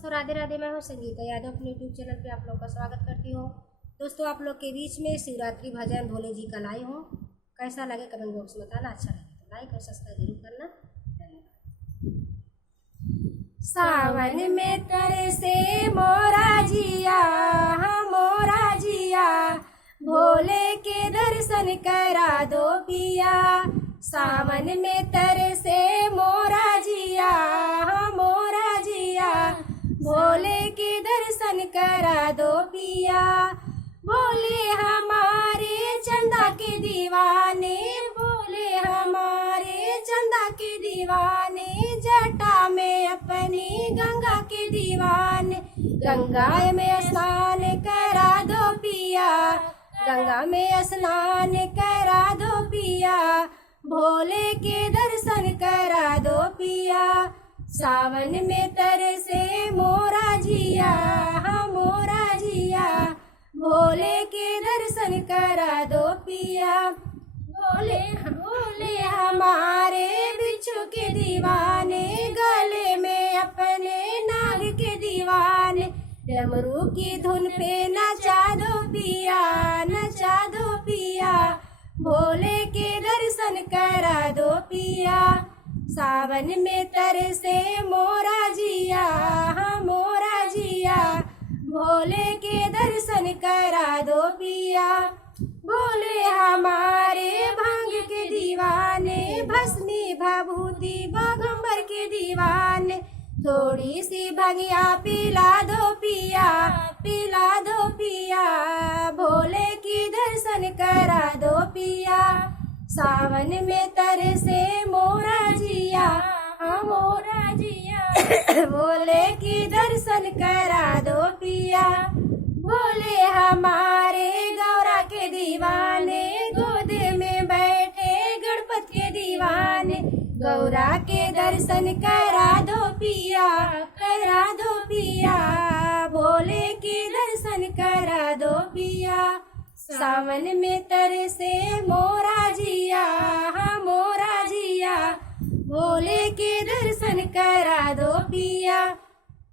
दोस्तों राधे राधे। मैं हूँ संगीता यादव, अपने यूट्यूब चैनल पे आप लोग का स्वागत करती हूँ। दोस्तों आप लोग के बीच में शिवरात्रि भजन भोले जी का लाई हूँ। कैसा लगे कमेंट बॉक्स में बताना, अच्छा लगे तो लाइक और सब्सक्राइब जरूर करना। धन्यवाद। सावन में तरसे मोरा जिया, हाँ मोरा जिया, भोले के दर्शन करा दो पिया। सावन में तरसे मोरा जिया, हाँ मोरा जिया, भोले के दर्शन करा दो पिया। बोले हमारे चंदा के दीवाने, बोले हमारे चंदा के दीवाने, जटा में अपनी गंगा के दीवाने। गंगा में स्नान करा दो पिया, गंगा में स्नान करा दो पिया, भोले के दर्शन करा दो पिया। सावन में तरसे मोरा जिया, हाँ मोरा जिया, भोले के दर्शन करा दो पिया। भोले भोले हमारे बिच्छू के दीवाने, गले में अपने नाग के दीवाने। डमरू की धुन पे नचा दो पिया, नचा दो पिया, भोले के दर्शन करा दो पिया। सावन में तरसे मोरा जिया, हाँ मोरा जिया, भोले के दर्शन करा दो पिया। बोले हमारे भांग के दीवाने, भस्मी भभूति बागंबर के दीवाने। थोड़ी सी भंगिया पिला दो पिया, पिला दो पिया, भोले की दर्शन करा दो पिया। सावन में तरसे मोरा जिया, हाँ मोरा जिया, भोले की दर्शन करा दो पिया। बोले हमारे गौरा के दीवाने, गोद में बैठे गणपति के दीवाने। गौरा के दर्शन करा दो पिया, करा दो पिया, भोले के दर्शन करा दो पिया। सावन में तरसे मोरा जिया, हाँ मोरा जिया, भोले के दर्शन करा दो पिया।